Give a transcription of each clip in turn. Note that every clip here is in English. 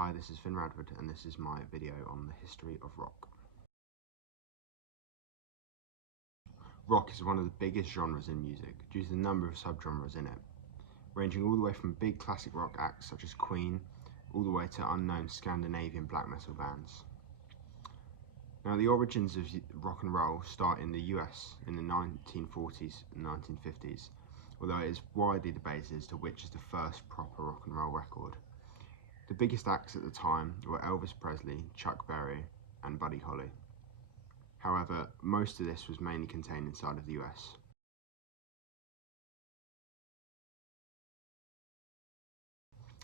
Hi, this is Finn Radford and this is my video on the history of rock. Rock is one of the biggest genres in music due to the number of subgenres in it, ranging all the way from big classic rock acts such as Queen, all the way to unknown Scandinavian black metal bands. Now, the origins of rock and roll start in the US in the 1940s and 1950s, although it is widely debated as to which is the first proper rock and roll record. The biggest acts at the time were Elvis Presley, Chuck Berry, and Buddy Holly. However, most of this was mainly contained inside of the US.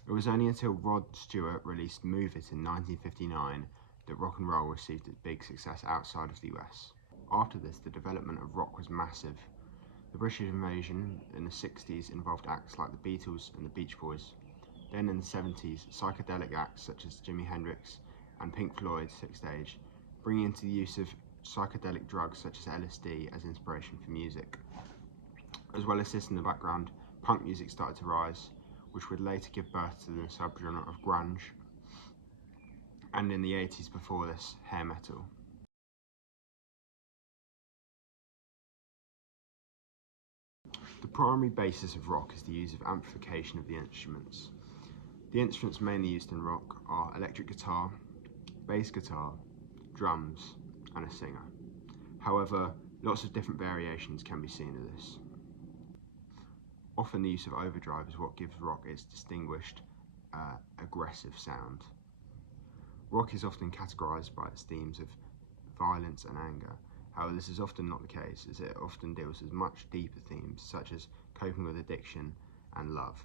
It was only until Rod Stewart released Move It in 1959 that rock and roll received its big success outside of the US. After this, the development of rock was massive. The British invasion in the 60s involved acts like the Beatles and the Beach Boys. Then in the 70s, psychedelic acts such as Jimi Hendrix and Pink Floyd took stage, bringing into the use of psychedelic drugs such as LSD as inspiration for music. As well as this in the background, punk music started to rise, which would later give birth to the subgenre of grunge, and in the 80s before this, hair metal. The primary basis of rock is the use of amplification of the instruments. The instruments mainly used in rock are electric guitar, bass guitar, drums, and a singer. However, lots of different variations can be seen of this. Often the use of overdrive is what gives rock its distinguished, aggressive sound. Rock is often categorized by its themes of violence and anger. However, this is often not the case, as it often deals with much deeper themes such as coping with addiction and love.